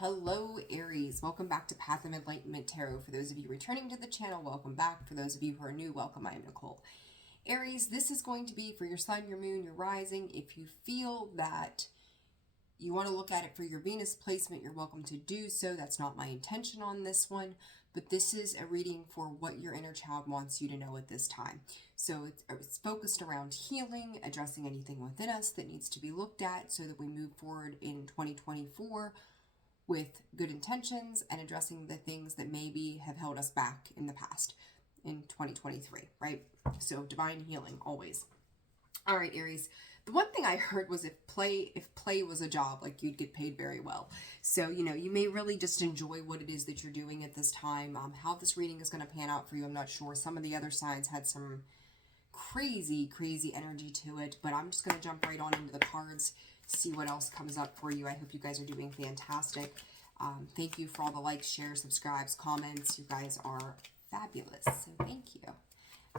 Hello, Aries. Welcome back to Path of Enlightenment Tarot. For those of you returning to the channel, welcome back. For those of you who are new, welcome. I am Nicole. Aries, this is going to be for your sun, your moon, your rising. If you feel that you want to look at it for your Venus placement, you're welcome to do so. That's not my intention on this one, but this is a reading for what your inner child wants you to know at this time. So it's focused around healing, addressing anything within us that needs to be looked at so that we move forward in 2024 with good intentions and addressing the things that maybe have held us back in the past in 2023, right? So divine healing always. All right, Aries. The one thing I heard was if play was a job, like you'd get paid very well. So, you may really just enjoy what it is that you're doing at this time. How this reading is going to pan out for you, I'm not sure. Some of the other signs had some crazy energy to it, but I'm just going to jump right on into the cards, see what else comes up for you. I hope you guys are doing fantastic. Thank you for all the likes, shares, subscribes, comments. You guys are fabulous, so thank you.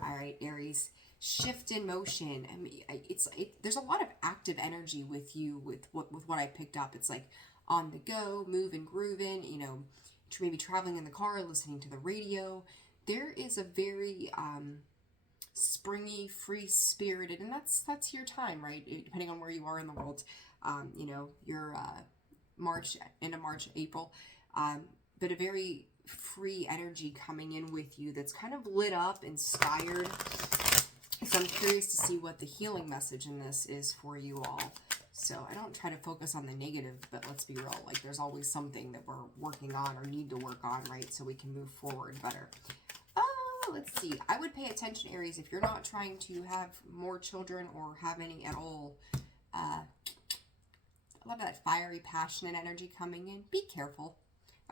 All right, Aries, shift in motion. I mean, there's a lot of active energy with you with what I picked up. It's like on the go, moving, grooving, maybe traveling in the car, listening to the radio. There is a very springy, free-spirited, and that's your time, right? Depending on where you are in the world. You're March, end of March, April, but a very free energy coming in with you that's kind of lit up, inspired. So I'm curious to see what the healing message in this is for you all. So I don't try to focus on the negative, but let's be real, like there's always something that we're working on or need to work on, right? So we can move forward better. Let's see. I would pay attention, Aries, if you're not trying to have more children or have any at all. I love that fiery, passionate energy coming in. Be careful,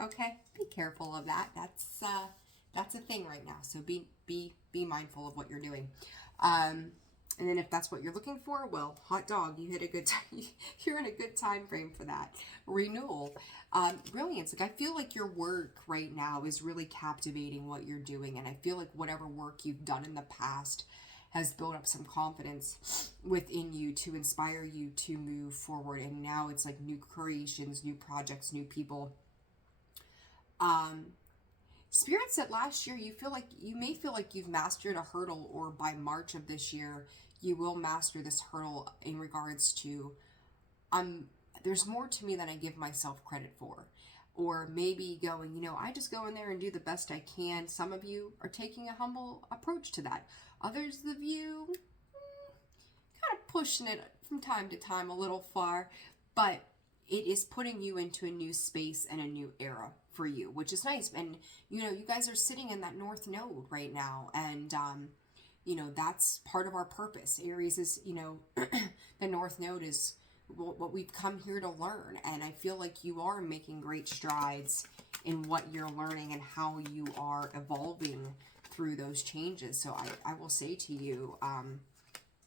okay? Be careful of that. That's a thing right now. So be mindful of what you're doing. And then if that's what you're looking for, well, hot dog, you hit a good time. You're in a good time frame for that. Renewal, brilliance. Like I feel like your work right now is really captivating what you're doing, and I feel like whatever work you've done in the past has built up some confidence within you to inspire you to move forward. And now it's like new creations, new projects, new people. Spirit said last year you may feel like you've mastered a hurdle, or by March of this year you will master this hurdle in regards to there's more to me than I give myself credit for. Or maybe going, I just go in there and do the best I can. Some of you are taking a humble approach to that. Others of you kind of pushing it from time to time a little far, but it is putting you into a new space and a new era for you, which is nice. And you guys are sitting in that north node right now, and that's part of our purpose. Aries is the north node is what we've come here to learn, and I feel like you are making great strides in what you're learning and how you are evolving through those changes. So I will say to you,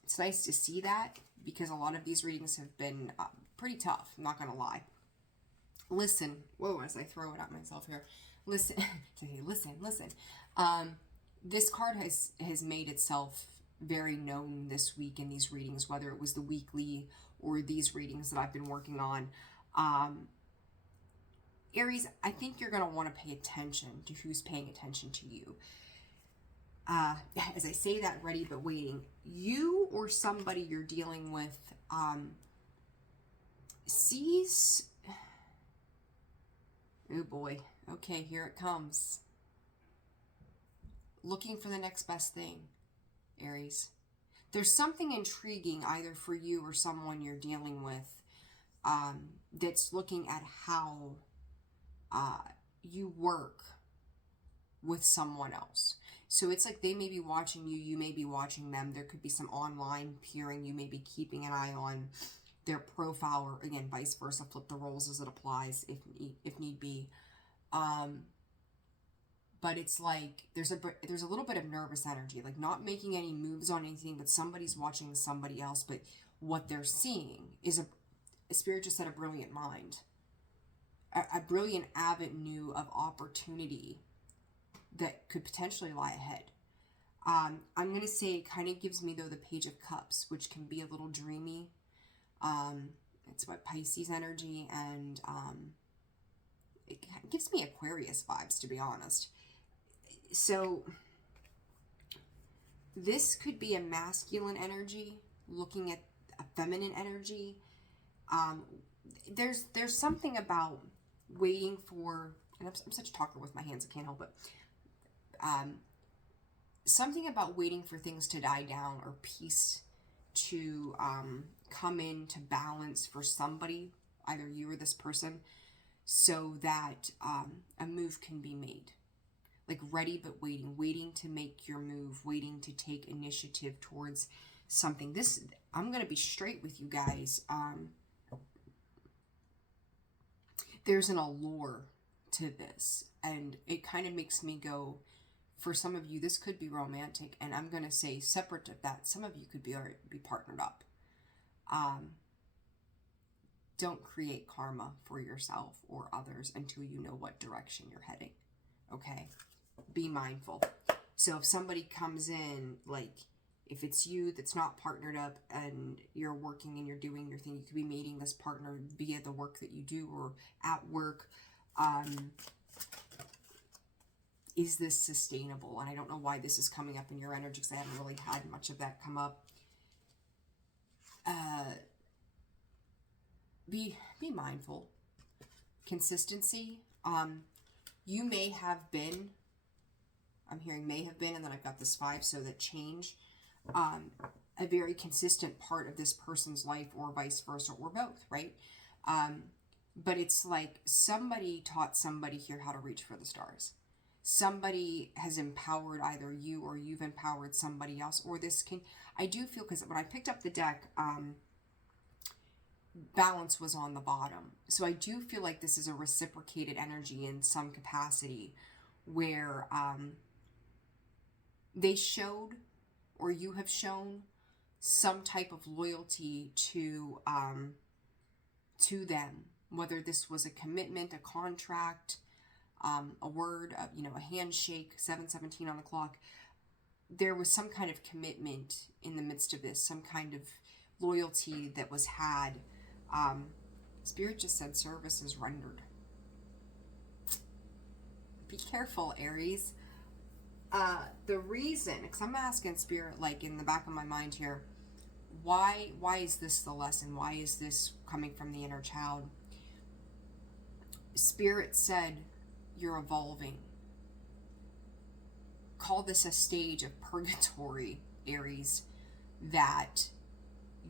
it's nice to see that, because a lot of these readings have been pretty tough, I'm not gonna lie. Listen, whoa, as I throw it at myself here, listen. listen. This card has made itself very known this week in these readings, whether it was the weekly or these readings that I've been working on. Aries, I think you're going to want to pay attention to who's paying attention to you. As I say that, ready but waiting, you or somebody you're dealing with sees... Oh boy. Okay, here it comes. Looking for the next best thing, Aries. There's something intriguing either for you or someone you're dealing with that's looking at how you work with someone else. So it's like they may be watching you, you may be watching them. There could be some online peering. You may be keeping an eye on their profile, or again, vice versa. Flip the roles as it applies if need be. But it's like there's a little bit of nervous energy, like not making any moves on anything, but somebody's watching somebody else. But what they're seeing is a spirit just said a brilliant mind, a brilliant avenue of opportunity that could potentially lie ahead. I'm going to say it kind of gives me, though, the Page of Cups, which can be a little dreamy. It's what Pisces energy, and gives me Aquarius vibes, to be honest. So this could be a masculine energy looking at a feminine energy. There's something about waiting for, and I'm such a talker with my hands, I can't help it. Something about waiting for things to die down or peace to come into balance for somebody, either you or this person, so that a move can be made. Like ready but waiting to make your move, waiting to take initiative towards something. This, I'm going to be straight with you guys. There's an allure to this, and it kind of makes me go, for some of you, this could be romantic, and I'm going to say separate of that, some of you could be partnered up. Don't create karma for yourself or others until you know what direction you're heading. Okay? Be mindful. So if somebody comes in, like, if it's you that's not partnered up and you're working and you're doing your thing, you could be meeting this partner via the work that you do or at work. Is this sustainable? And I don't know why this is coming up in your energy, because I haven't really had much of that come up. Be mindful. Consistency. You may have been, I'm hearing may have been, and then I've got this 5, so that change, a very consistent part of this person's life, or vice versa, or both, right? But it's like somebody taught somebody here how to reach for the stars. Somebody has empowered either you, or you've empowered somebody else, or this can, I do feel, because when I picked up the deck, balance was on the bottom. So I do feel like this is a reciprocated energy in some capacity, where they showed, or you have shown, some type of loyalty to them, whether this was a commitment, a contract, a word, a handshake, 7:17 on the clock. There was some kind of commitment in the midst of this, some kind of loyalty that was had. Spirit just said service is rendered. Be careful, Aries. The reason, because I'm asking Spirit, like in the back of my mind here, why is this the lesson? Why is this coming from the inner child? Spirit said, you're evolving. Call this a stage of purgatory, Aries, that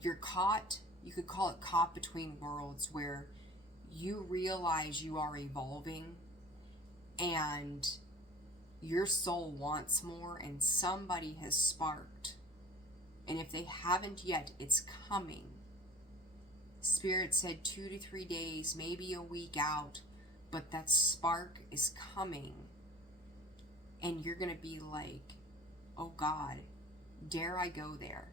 you're caught, you could call it caught between worlds, where you realize you are evolving and your soul wants more, and somebody has sparked. And if they haven't yet, it's coming. Spirit said 2 to 3 days, maybe a week out, but that spark is coming. And you're going to be like, oh God, dare I go there?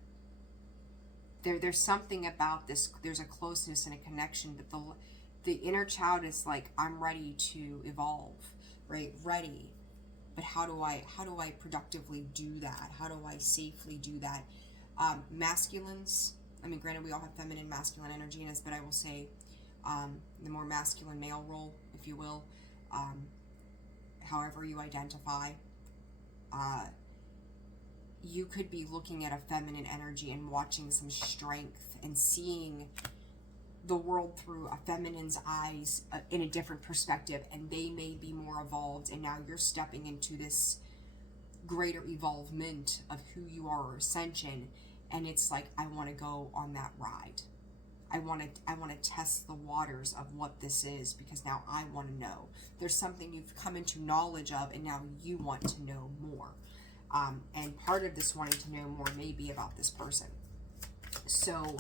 There's something about this. There's a closeness and a connection, but the inner child is like, I'm ready to evolve, right? Ready. But how do I productively do that? How do I safely do that? Masculines, I mean, granted, we all have feminine, masculine energy in us, but I will say the more masculine male role, if you will, however you identify, you could be looking at a feminine energy and watching some strength and seeing the world through a feminine's eyes, in a different perspective, and they may be more evolved, and now you're stepping into this greater evolvement of who you are, or ascension, and it's like, I want to go on that ride. I want to test the waters of what this is, because now I want to know. There's something you've come into knowledge of, and now you want to know more. And part of this wanting to know more may be about this person. So,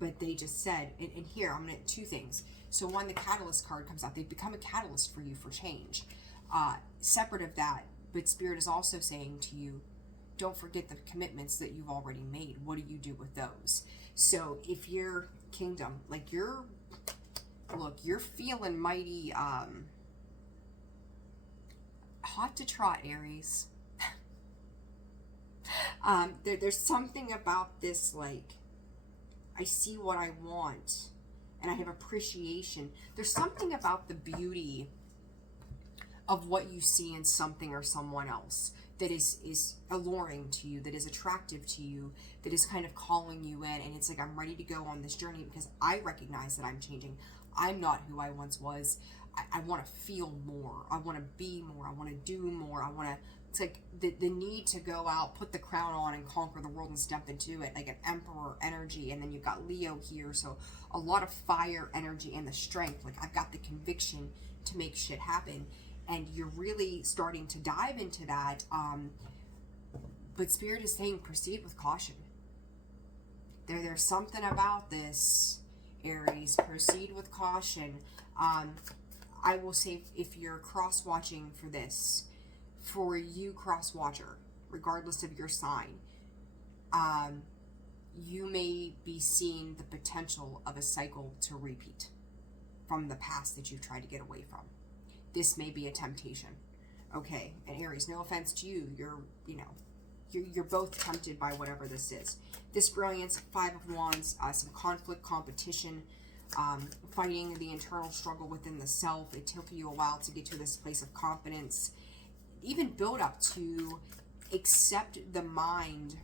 but they just said, and here, I'm going to, 2 things. So one, the catalyst card comes out. They've become a catalyst for you for change. Separate of that, but Spirit is also saying to you, don't forget the commitments that you've already made. What do you do with those? So if you're kingdom, like you're feeling mighty hot to trot, Aries. There's something about this, like, I see what I want, and I have appreciation. There's something about the beauty of what you see in something or someone else that is alluring to you, that is attractive to you, that is kind of calling you in, and it's like, I'm ready to go on this journey because I recognize that I'm changing. I'm not who I once was. I want to feel more. I want to be more. I want to do more. I want to, it's like the need to go out, put the crown on and conquer the world and step into it, like an emperor energy. And then you've got Leo here, so a lot of fire energy and the strength. Like, I've got the conviction to make shit happen, and you're really starting to dive into that. But Spirit is saying proceed with caution. There's something about this, Aries. Proceed with caution. I will say, if you're cross-watching for this, for you cross-watcher, regardless of your sign, you may be seeing the potential of a cycle to repeat from the past that you've tried to get away from. This may be a temptation. Okay, and Aries, no offense to you, you're both tempted by whatever this is. This brilliance, Five of Wands, some conflict, competition, fighting the internal struggle within the self. It took you a while to get to this place of confidence, even build up to accept the mind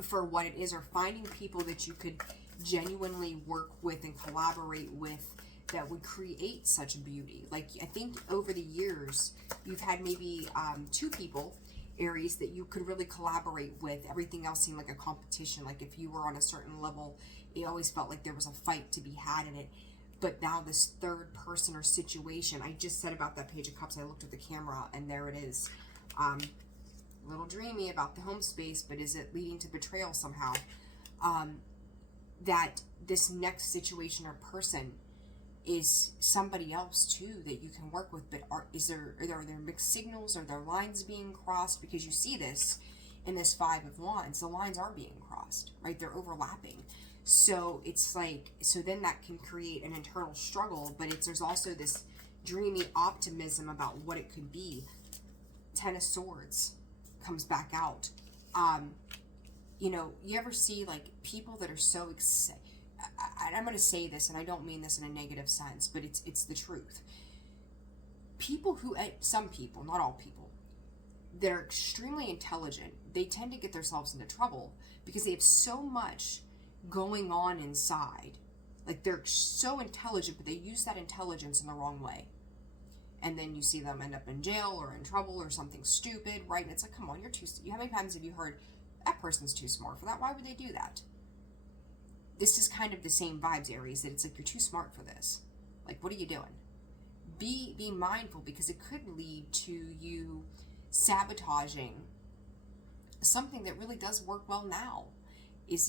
for what it is, or finding people that you could genuinely work with and collaborate with that would create such beauty. Like, I think over the years you've had maybe 2 people, Aries, that you could really collaborate with. Everything else seemed like a competition. Like, if you were on a certain level, it always felt like there was a fight to be had in it. But now this third person or situation, I just said about that Page of Cups, I looked at the camera and there it is. A little dreamy about the home space, but is it leading to betrayal somehow? That this next situation or person is somebody else too that you can work with, but are there mixed signals? Are there lines being crossed? Because you see this in this Five of Wands, the lines are being crossed, right? They're overlapping. So it's like, so then that can create an internal struggle, but there's also this dreamy optimism about what it could be. Ten of Swords comes back out. You ever see like people that are so excited? I'm going to say this, and I don't mean this in a negative sense, but it's the truth. People who, some people, not all people, they're extremely intelligent, they tend to get themselves into trouble because they have so much going on inside. Like, they're so intelligent, but they use that intelligence in the wrong way. And then you see them end up in jail or in trouble or something stupid, right? And it's like, come on, you're too, how many times have you heard, that person's too smart for that? Why would they do that? This is kind of the same vibes, Aries, that it's like, you're too smart for this. Like, what are you doing? Be mindful, because it could lead to you sabotaging something that really does work well now. It's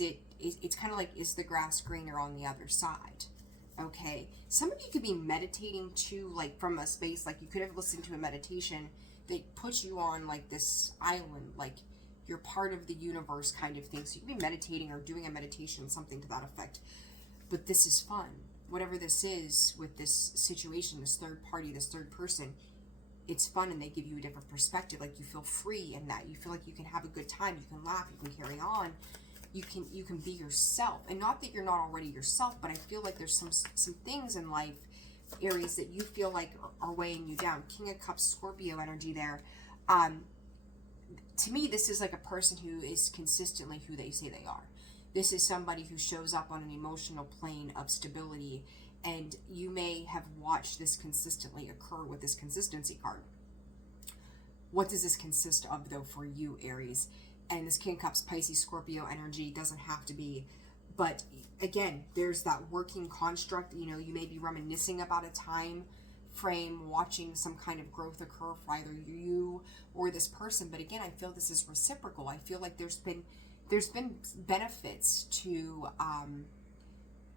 kind of like, is the grass greener on the other side? Okay. Some of you could be meditating too, like from a space, like you could have listened to a meditation that puts you on like this island, like you're part of the universe kind of thing. So you could be meditating or doing a meditation, something to that effect. But this is fun. Whatever this is with this situation, this third party, this third person, it's fun, and they give you a different perspective. Like, you feel free in that. You feel like you can have a good time. You can laugh. You can carry on. You can be yourself. And not that you're not already yourself, but I feel like there's some things in life, Aries, that you feel like are weighing you down. King of Cups, Scorpio energy there. To me, this is like a person who is consistently who they say they are. This is somebody who shows up on an emotional plane of stability, and you may have watched this consistently occur with this consistency card. What does this consist of, though, for you, Aries? And this King of Cups, Pisces, Scorpio energy doesn't have to be, but again, there's that working construct. You may be reminiscing about a time frame, watching some kind of growth occur for either you or this person. But again, I feel this is reciprocal. I feel like there's been benefits to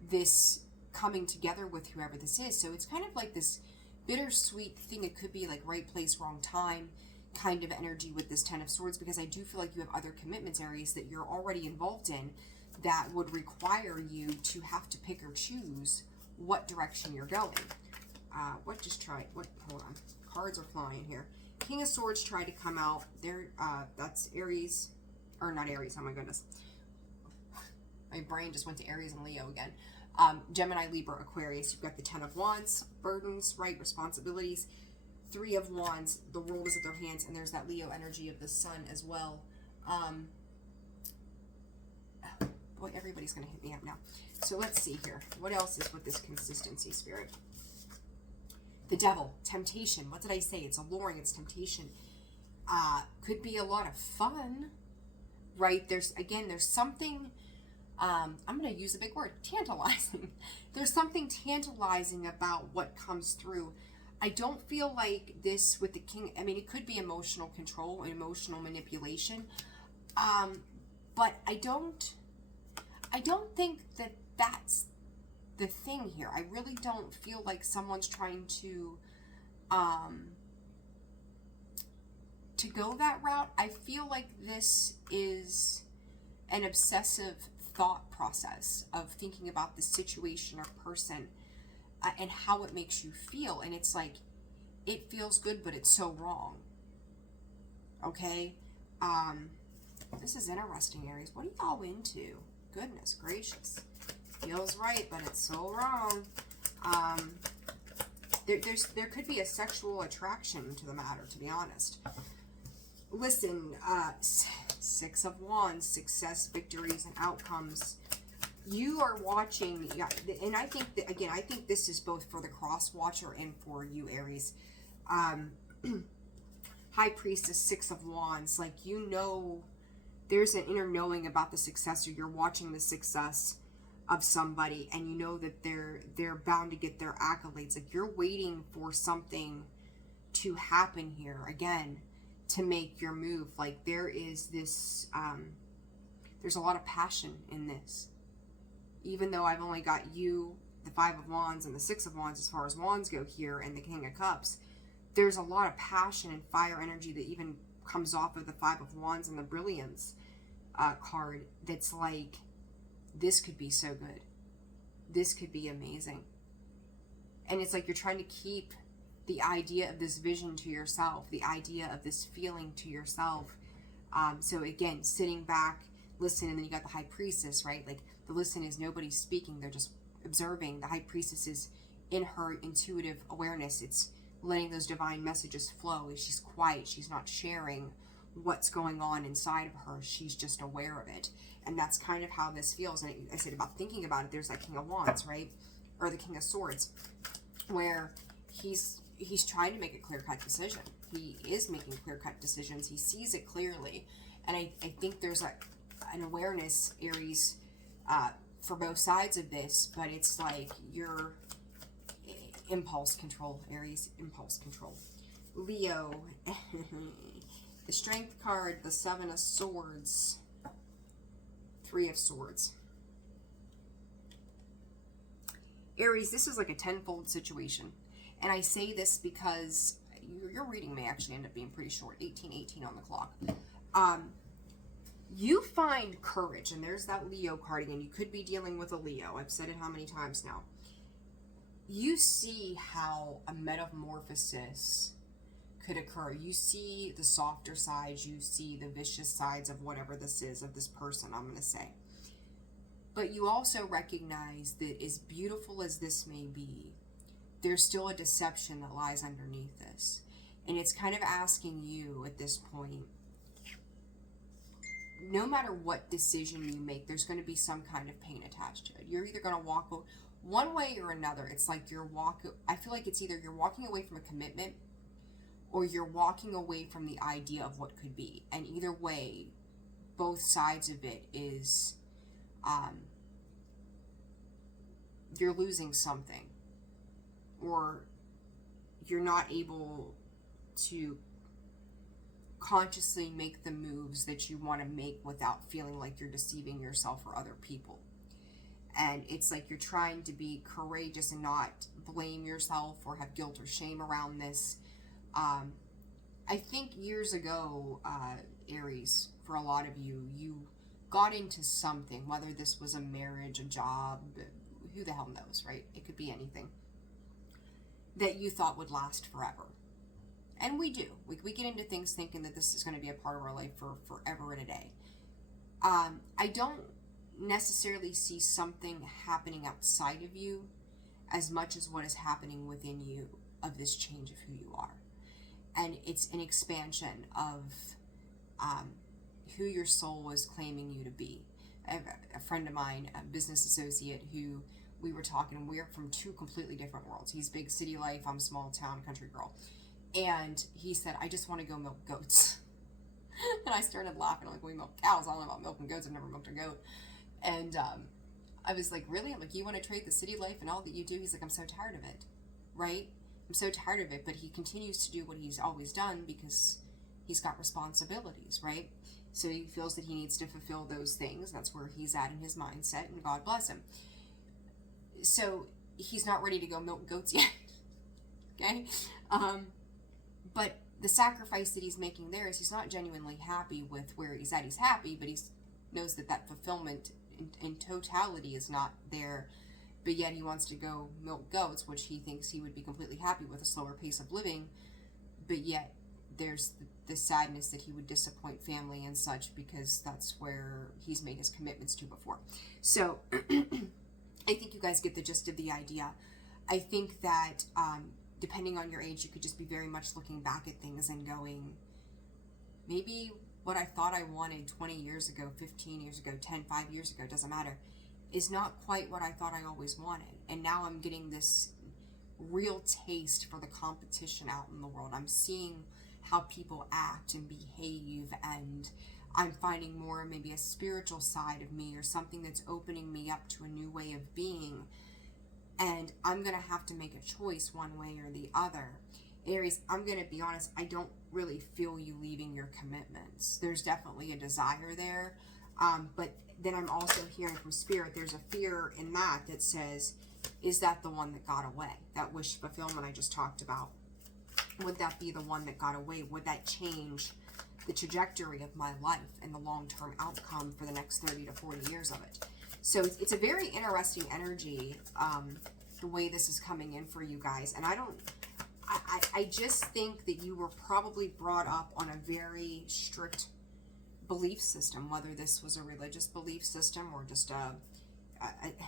this coming together with whoever this is. So it's kind of like this bittersweet thing. It could be like right place, wrong time kind of energy with this Ten of Swords, because I do feel like you have other commitments, Aries, that you're already involved in that would require you to have to pick or choose what direction you're going. Hold on. Cards are flying here. King of Swords tried to come out. There, that's Aries, or not Aries, oh my goodness. My brain just went to Aries and Leo again. Gemini, Libra, Aquarius, you've got the 10 of Wands, burdens, right, responsibilities. 3 of Wands, the world is at their hands, and there's that Leo energy of the sun as well. Boy, everybody's going to hit me up now. So let's see here. What else is with this consistency, Spirit? The Devil, temptation. What did I say? It's alluring, it's temptation. Could be a lot of fun, right? There's something, I'm going to use a big word, tantalizing. There's something tantalizing about what comes through. I don't feel like this with the King, I mean, it could be emotional control, emotional manipulation, but I don't think that that's the thing here. I really don't feel like someone's trying to go that route. I feel like this is an obsessive thought process of thinking about the situation or person and how it makes you feel. And it's like, it feels good, but it's so wrong. Okay? This is interesting, Aries. What are y'all into? Goodness gracious. Feels right, but it's so wrong. There could be a sexual attraction to the matter, to be honest. Listen, 6 of Wands, success, victories, and outcomes. You are watching, yeah, and I think that, again, I think this is both for the cross watcher and for you, Aries. High Priestess, 6 of Wands, like, you know, there's an inner knowing about the success, or you're watching the success of somebody, and you know that they're bound to get their accolades. Like, you're waiting for something to happen here, again, to make your move. Like, there is this, there's a lot of passion in this. Even though I've only got you, the 5 of Wands, and the 6 of Wands as far as Wands go here, and the King of Cups, there's a lot of passion and fire energy that even comes off of the 5 of Wands and the Brilliance card. That's like, this could be so good. This could be amazing. And it's like you're trying to keep the idea of this vision to yourself, the idea of this feeling to yourself. So again, sitting back, listen, and then you got the High Priestess, right? Like, the listen is nobody's speaking, they're just observing. The High Priestess is in her intuitive awareness. It's letting those divine messages flow. She's quiet, she's not sharing what's going on inside of her, she's just aware of it. And that's kind of how this feels. And I said about thinking about it, there's that King of Wands, right? Or the King of Swords, where he's trying to make a clear-cut decision. He is making clear-cut decisions. He sees it clearly. And I think there's an awareness, Aries, for both sides of this, but it's like your impulse control, Aries, impulse control. Leo, the Strength card, the 7 of Swords, 3 of Swords. Aries, this is like a tenfold situation. And I say this because your reading may actually end up being pretty short, 18:18 on the clock. You find courage, and there's that Leo card again. You could be dealing with a Leo. I've said it how many times now. You see how a metamorphosis could occur. You see the softer sides. You see the vicious sides of whatever this is, of this person, I'm going to say. But you also recognize that as beautiful as this may be, there's still a deception that lies underneath this. And it's kind of asking you at this point, no matter what decision you make, there's going to be some kind of pain attached to it. You're either going to walk one way or another. It's like I feel like it's either you're walking away from a commitment or you're walking away from the idea of what could be. And either way, both sides of it is, you're losing something, or you're not able to consciously make the moves that you want to make without feeling like you're deceiving yourself or other people. And it's like you're trying to be courageous and not blame yourself or have guilt or shame around this. I think years ago, Aries, for a lot of you, you got into something, whether this was a marriage, a job, who the hell knows, right? It could be anything that you thought would last forever. And we do. We get into things thinking that this is going to be a part of our life for forever and a day. I don't necessarily see something happening outside of you as much as what is happening within you of this change of who you are. And it's an expansion of who your soul was claiming you to be. I have a friend of mine, a business associate, who we were talking, we're from two completely different worlds. He's big city life, I'm small town country girl. And he said, I just want to go milk goats. And I started laughing. I'm like, we milk cows. I don't know about milking goats. I've never milked a goat. And I was like, really? I'm like, you want to trade the city life and all that you do? He's like, I'm so tired of it. Right? I'm so tired of it. But he continues to do what he's always done because he's got responsibilities, right? So he feels that he needs to fulfill those things. That's where he's at in his mindset, and God bless him. So he's not ready to go milk goats yet. Okay? But the sacrifice that he's making there is he's not genuinely happy with where he's at. He's happy, but he knows that fulfillment in totality is not there. But yet he wants to go milk goats, which he thinks he would be completely happy with a slower pace of living. But yet there's the sadness that he would disappoint family and such, because that's where he's made his commitments to before. So I think you guys get the gist of the idea. I think that depending on your age, you could just be very much looking back at things and going, maybe what I thought I wanted 20 years ago, 15 years ago, 10, 5 years ago, doesn't matter, is not quite what I thought I always wanted. And now I'm getting this real taste for the competition out in the world. I'm seeing how people act and behave, and I'm finding more maybe a spiritual side of me, or something that's opening me up to a new way of being. And I'm going to have to make a choice one way or the other. Aries, I'm going to be honest, I don't really feel you leaving your commitments. There's definitely a desire there. But then I'm also hearing from Spirit, there's a fear in that says, is that the one that got away? That wish fulfillment I just talked about. Would that be the one that got away? Would that change the trajectory of my life and the long-term outcome for the next 30 to 40 years of it? So it's a very interesting energy, the way this is coming in for you guys. And I just think that you were probably brought up on a very strict belief system, whether this was a religious belief system or just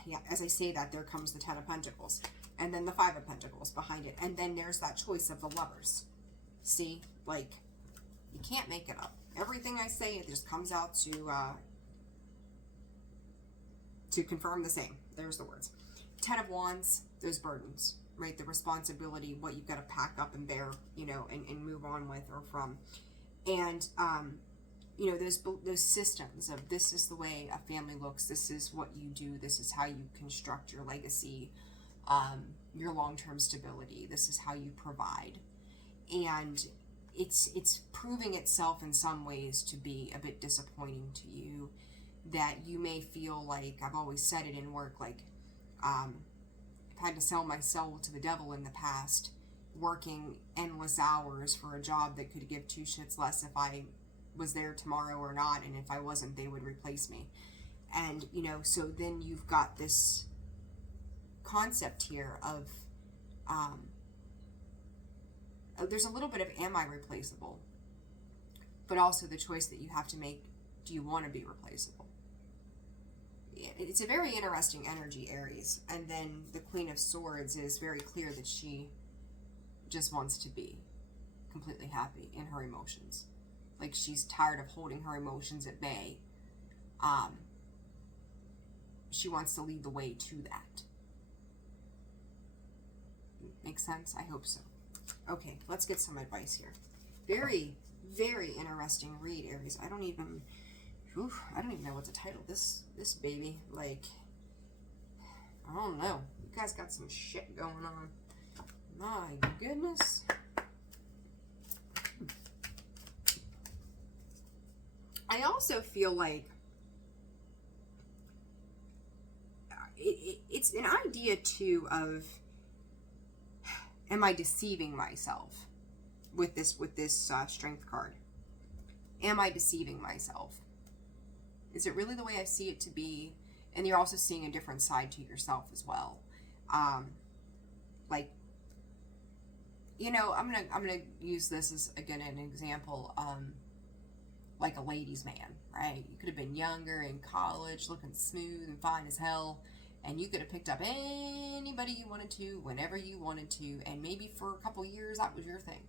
yeah, as I say that, there comes the 10 of Pentacles, and then the 5 of Pentacles behind it. And then there's that choice of the Lovers. See, like, you can't make it up. Everything I say, it just comes out to confirm the same. There's the words. 10 of Wands, those burdens, right? The responsibility, what you've got to pack up and bear, you know, and move on with or from. And, you know, those systems of, this is the way a family looks, this is what you do, this is how you construct your legacy, your long-term stability, this is how you provide. And it's proving itself in some ways to be a bit disappointing to you, that you may feel like, I've always said it in work, like, I've had to sell my soul to the devil in the past, working endless hours for a job that could give two shits less if I was there tomorrow or not, and if I wasn't, they would replace me. And, you know, so then you've got this concept here of, there's a little bit of, am I replaceable? But also the choice that you have to make, do you want to be replaceable? It's a very interesting energy, Aries. And then the Queen of Swords is very clear that she just wants to be completely happy in her emotions. Like, she's tired of holding her emotions at bay. She wants to lead the way to that. Makes sense? I hope so. Okay, let's get some advice here. Very, very interesting read, Aries. I don't even know what to title this baby. Like, I don't know. You guys got some shit going on. My goodness. I also feel like it's an idea too of, am I deceiving myself with this strength card? Am I deceiving myself? Is it really the way I see it to be? And you're also seeing a different side to yourself as well. Like, you know, I'm gonna use this as, again, an example. like a ladies' man, right? You could have been younger, in college, looking smooth and fine as hell, and you could have picked up anybody you wanted to, whenever you wanted to, and maybe for a couple years that was your thing.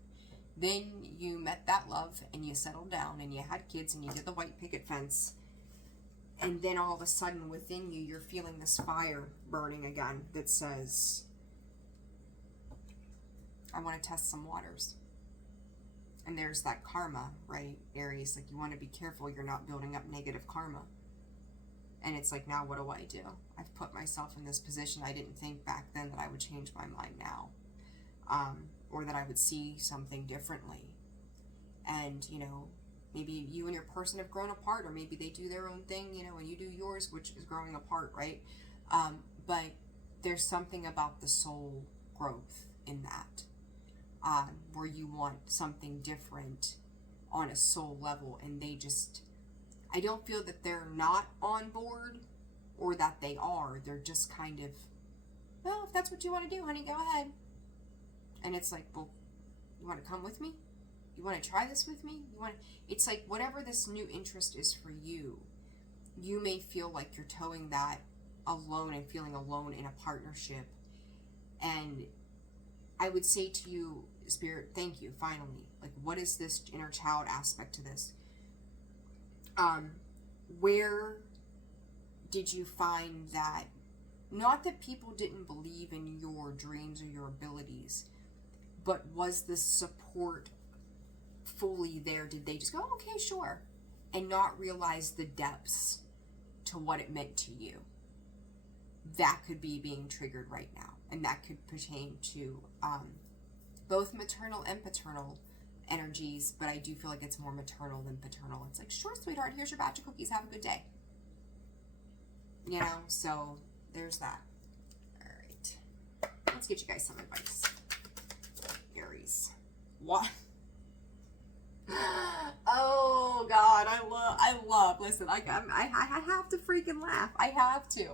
Then you met that love, and you settled down, and you had kids, and you did the white picket fence, and then all of a sudden within you, you're feeling this fire burning again that says, I want to test some waters. And there's that karma, right, Aries? Like, you want to be careful you're not building up negative karma. And it's like, now what do I do? I've put myself in this position. I didn't think back then that I would change my mind now. Or that I would see something differently. And, you know, maybe you and your person have grown apart, or maybe they do their own thing, you know, and you do yours, which is growing apart, right? But there's something about the soul growth in that. Where you want something different on a soul level, and they just, I don't feel that they're not on board, or that they are. They're just kind of, well, if that's what you want to do, honey, go ahead. And it's like, well, you want to come with me? You want to try this with me? It's like, whatever this new interest is for you, you may feel like you're towing that alone and feeling alone in a partnership. And I would say to you, Spirit, thank you, finally. Like, what is this inner child aspect to this? Where did you find that, not that people didn't believe in your dreams or your abilities, but was the support fully there? Did they just go, oh, okay, sure, and not realize the depths to what it meant to you? That could be being triggered right now, and that could pertain to both maternal and paternal energies, but I do feel like it's more maternal than paternal. It's like, sure, sweetheart, here's your batch of cookies, have a good day. You know, so there's that. All right, let's get you guys some advice. Aries. What? Oh God, I love. Listen, I have to freaking laugh. I have to.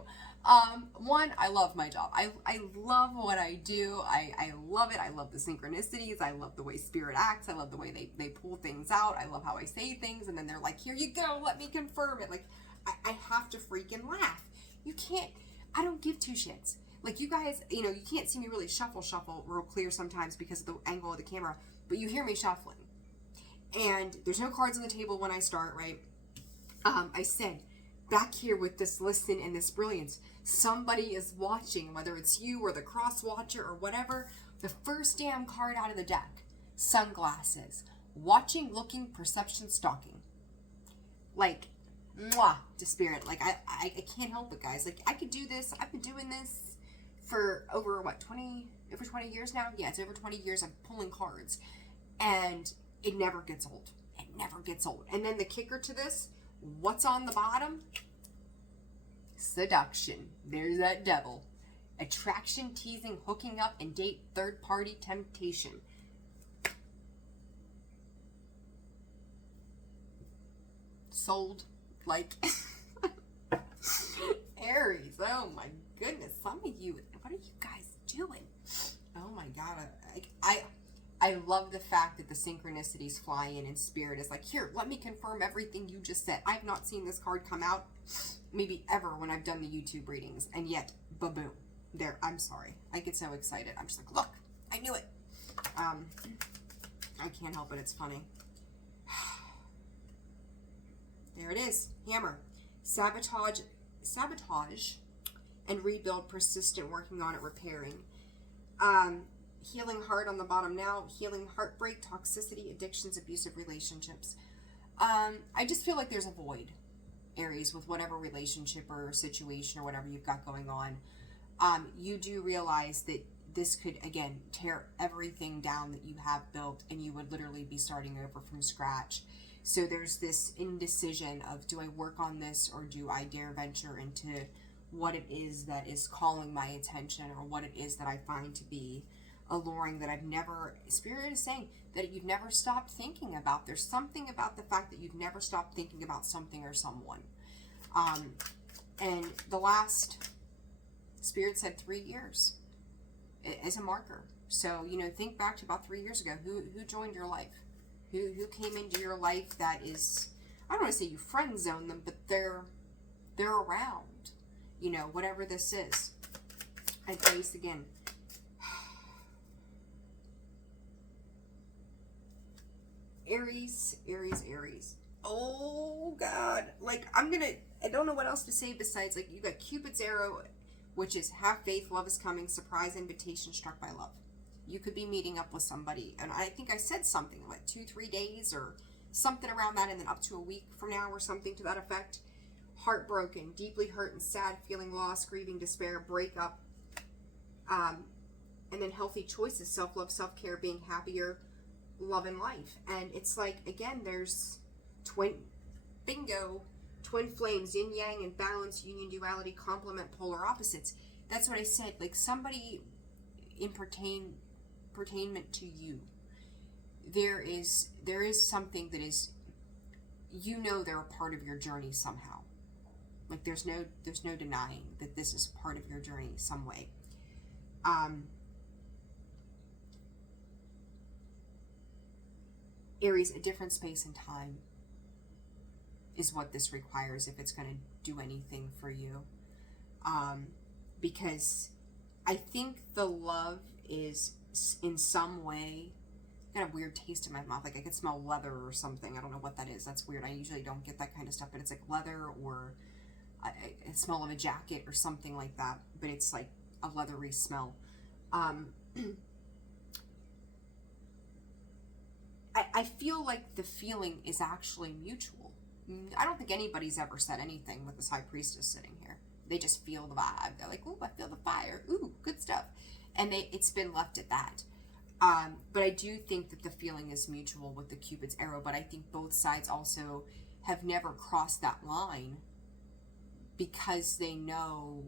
One, I love my job. I love what I do. I love it. I love the synchronicities. I love the way spirit acts. I love the way they pull things out. I love how I say things, and then they're like, here you go, let me confirm it. Like, I have to freaking laugh. You can't, I don't give two shits. Like, you guys, you know, you can't see me really shuffle real clear sometimes because of the angle of the camera, but you hear me shuffling. And there's no cards on the table when I start, right? I said, back here with this listen and this brilliance, somebody is watching, whether it's you or the cross watcher or whatever. The first damn card out of the deck, sunglasses, watching, looking, perception, stalking. Like, mwah, to spirit. Like, I can't help it, guys. Like, I could do this. I've been doing this for over, what, 20 years now? Yeah, it's over 20 years of pulling cards. And it never gets old. It never gets old. And then the kicker to this, what's on the bottom? Seduction. There's that devil. Attraction, teasing, hooking up, and date, third-party temptation. Sold. Like, Aries, oh my goodness, some of you, what are you guys doing? Oh my God, I love the fact that the synchronicities fly in and spirit is like, here, let me confirm everything you just said. I've not seen this card come out maybe ever when I've done the YouTube readings, and yet, ba-boom, there, I'm sorry. I get so excited. I'm just like, look, I knew it. I can't help it, it's funny. There it is, hammer. Sabotage, and rebuild, persistent, working on it, repairing. Healing heart on the bottom now, healing heartbreak, toxicity, addictions, abusive relationships. I just feel like there's a void, Aries, with whatever relationship or situation or whatever you've got going on. You do realize that this could, again, tear everything down that you have built, and you would literally be starting over from scratch. So there's this indecision of, do I work on this, or do I dare venture into what it is that is calling my attention, or what it is that I find to be alluring, that I've never, Spirit is saying that you've never stopped thinking about. There's something about the fact that you've never stopped thinking about something or someone. And the last, Spirit said 3 years as a marker. So, you know, think back to about 3 years ago. Who joined your life? Who came into your life that is I don't want to say you friend zone them, but they're around, you know, whatever this is. And Ace again. Aries, Aries, Aries. Oh, God. Like, I don't know what else to say besides, like, you got Cupid's arrow, which is have faith, love is coming, surprise invitation, struck by love. You could be meeting up with somebody, and I think I said something, like 2-3 days or something around that, and then up to a week from now or something to that effect. Heartbroken, deeply hurt and sad, feeling lost, grieving, despair, breakup, and then healthy choices, self-love, self-care, being happier, love and life. And it's like, again, there's twin flames, yin yang and balance, union, duality, complement, polar opposites. That's what I said. Like, somebody in pertainment to you, there is something that is, you know, they're a part of your journey somehow. Like, there's no denying that this is part of your journey some way. Aries, a different space and time is what this requires if it's going to do anything for you. Because I think the love is in some way, got a weird taste in my mouth. Like, I could smell leather or something. I don't know what that is. That's weird. I usually don't get that kind of stuff, but it's like leather or a smell of a jacket or something like that. But it's like a leathery smell. I feel like the feeling is actually mutual. I don't think anybody's ever said anything with this High Priestess sitting here. They just feel the vibe. They're like, ooh, I feel the fire. Ooh, good stuff. And it's been left at that. But I do think that the feeling is mutual with the Cupid's arrow. But I think both sides also have never crossed that line because they know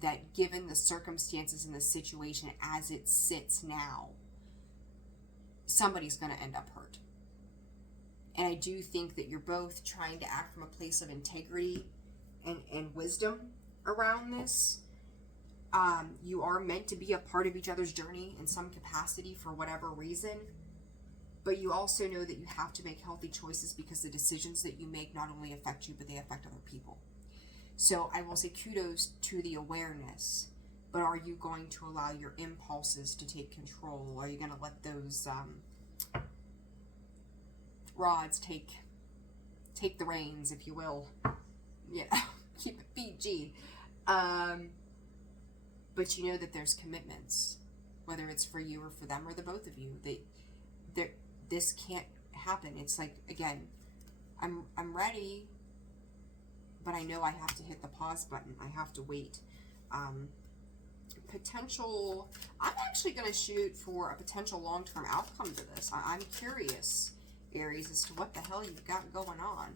that given the circumstances and the situation as it sits now, somebody's going to end up hurt. And I do think that you're both trying to act from a place of integrity and wisdom around this. You are meant to be a part of each other's journey in some capacity for whatever reason. But you also know that you have to make healthy choices because the decisions that you make not only affect you, but they affect other people. So I will say kudos to the awareness. But are you going to allow your impulses to take control? Are you going to let those rods take the reins, if you will? Yeah, keep it PG. But you know that there's commitments, whether it's for you or for them or the both of you. This can't happen. It's like, again, I'm ready, but I know I have to hit the pause button. I have to wait. Potential, I'm actually going to shoot for a potential long-term outcome to this. I'm curious, Aries, as to what the hell you've got going on.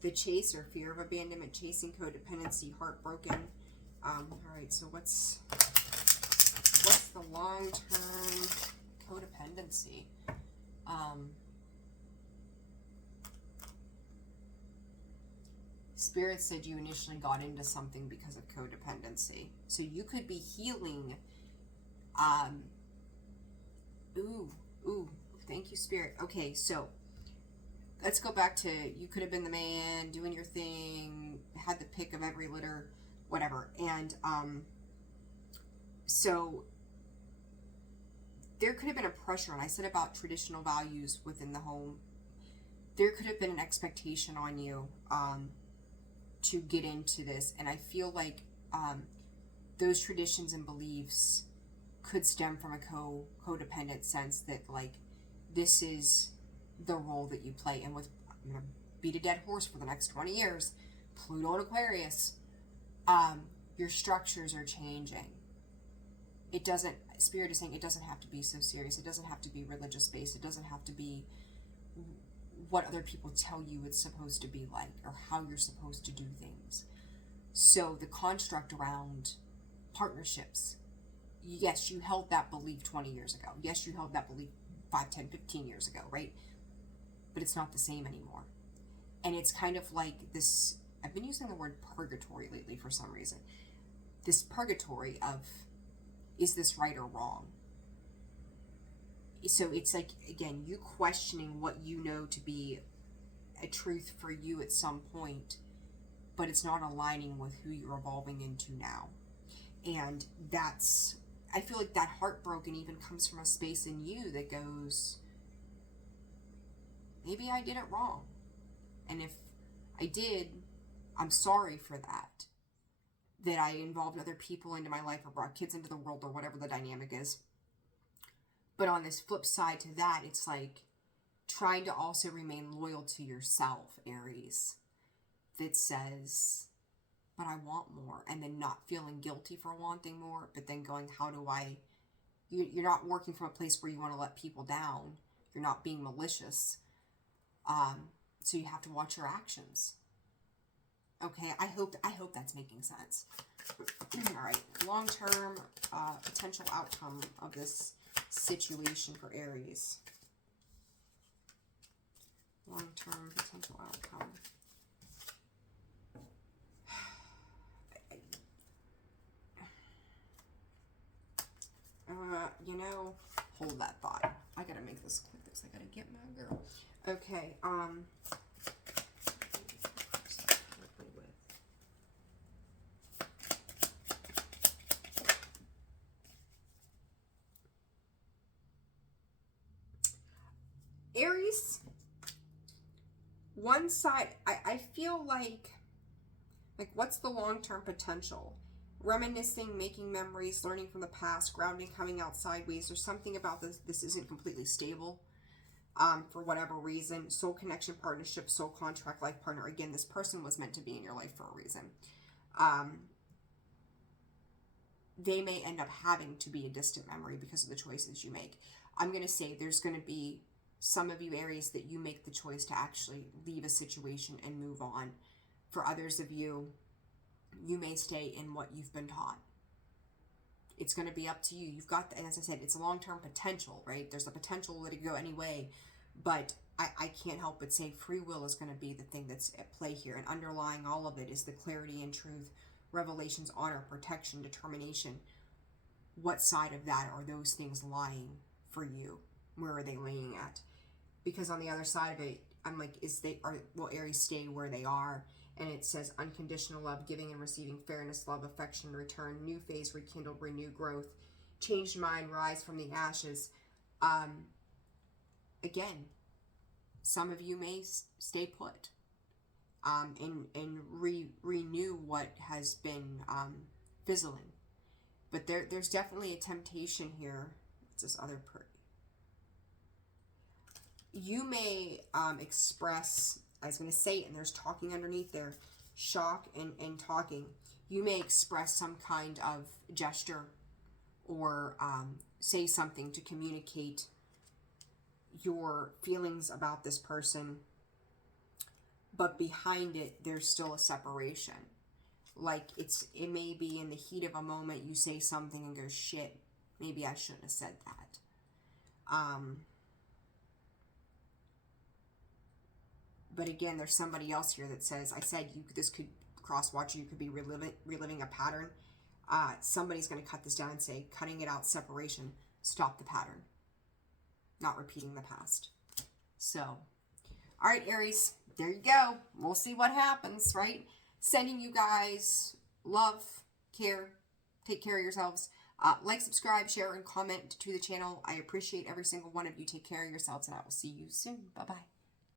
The chaser, fear of abandonment, chasing codependency, heartbroken. All right, so what's the long-term codependency? Spirit said you initially got into something because of codependency. So you could be healing. Thank you, Spirit. Okay, so let's go back to you could have been the man, doing your thing, had the pick of every litter, whatever. And so there could have been a pressure, and I said about traditional values within the home. There could have been an expectation on you to get into this, and I feel like those traditions and beliefs could stem from a codependent sense that, like, this is the role that you play. And with, I'm going to beat a dead horse for the next 20 years, Pluto and Aquarius, your structures are changing. It doesn't, Spirit is saying it doesn't have to be so serious. It doesn't have to be religious based. It doesn't have to be what other people tell you it's supposed to be like or how you're supposed to do things. So the construct around partnerships, yes, you held that belief 20 years ago. Yes, you held that belief 5, 10, 15 years ago, right? But it's not the same anymore. And it's kind of like this, I've been using the word purgatory lately for some reason. This purgatory of, is this right or wrong? So it's like, again, you questioning what you know to be a truth for you at some point, but it's not aligning with who you're evolving into now. And that's, I feel like that heartbroken even comes from a space in you that goes, maybe I did it wrong. And if I did, I'm sorry for that. That I involved other people into my life or brought kids into the world or whatever the dynamic is. But on this flip side to that, it's like trying to also remain loyal to yourself, Aries, that says, but I want more, and then not feeling guilty for wanting more, but then going, how do I, you're not working from a place where you want to let people down. You're not being malicious. So you have to watch your actions. Okay, I hope that's making sense. All right, long-term potential outcome of this situation for Aries. Long-term potential outcome. You know, hold that thought. I gotta make this quick because I gotta get my girl. Okay, Aries, one side, I feel like what's the long-term potential? Reminiscing, making memories, learning from the past, grounding, coming out sideways. There's something about this isn't completely stable for whatever reason. Soul connection, partnership, soul contract, life partner. Again, this person was meant to be in your life for a reason. They may end up having to be a distant memory because of the choices you make. I'm going to say there's going to be some of you, Aries, that you make the choice to actually leave a situation and move on. For others of you, you may stay in what you've been taught. It's going to be up to you. You've got, and as I said, it's a long-term potential, right? There's a potential to let it go anyway, but I can't help but say free will is going to be the thing that's at play here. And underlying all of it is the clarity and truth, revelations, honor, protection, determination. What side of that are those things lying for you? Where are they laying at? Because on the other side of it, I'm like, will Aries stay where they are? And it says unconditional love, giving and receiving, fairness, love, affection, return, new phase, rekindled, renew, growth, changed mind, rise from the ashes. Again, some of you may stay put and renew what has been fizzling. But there's definitely a temptation here. What's this other you may express, I was going to say it, and there's talking underneath there, shock and talking. You may express some kind of gesture or say something to communicate your feelings about this person, but behind it, there's still a separation. Like it may be in the heat of a moment, you say something and go, shit, maybe I shouldn't have said that. But again, there's somebody else here that says, I said this could cross-watch, you could be reliving a pattern. Somebody's going to cut this down and say, cutting it out, separation, stop the pattern. Not repeating the past. So, all right, Aries, there you go. We'll see what happens, right? Sending you guys love, care, take care of yourselves. Like, subscribe, share, and comment to the channel. I appreciate every single one of you. Take care of yourselves, and I will see you soon. Bye-bye.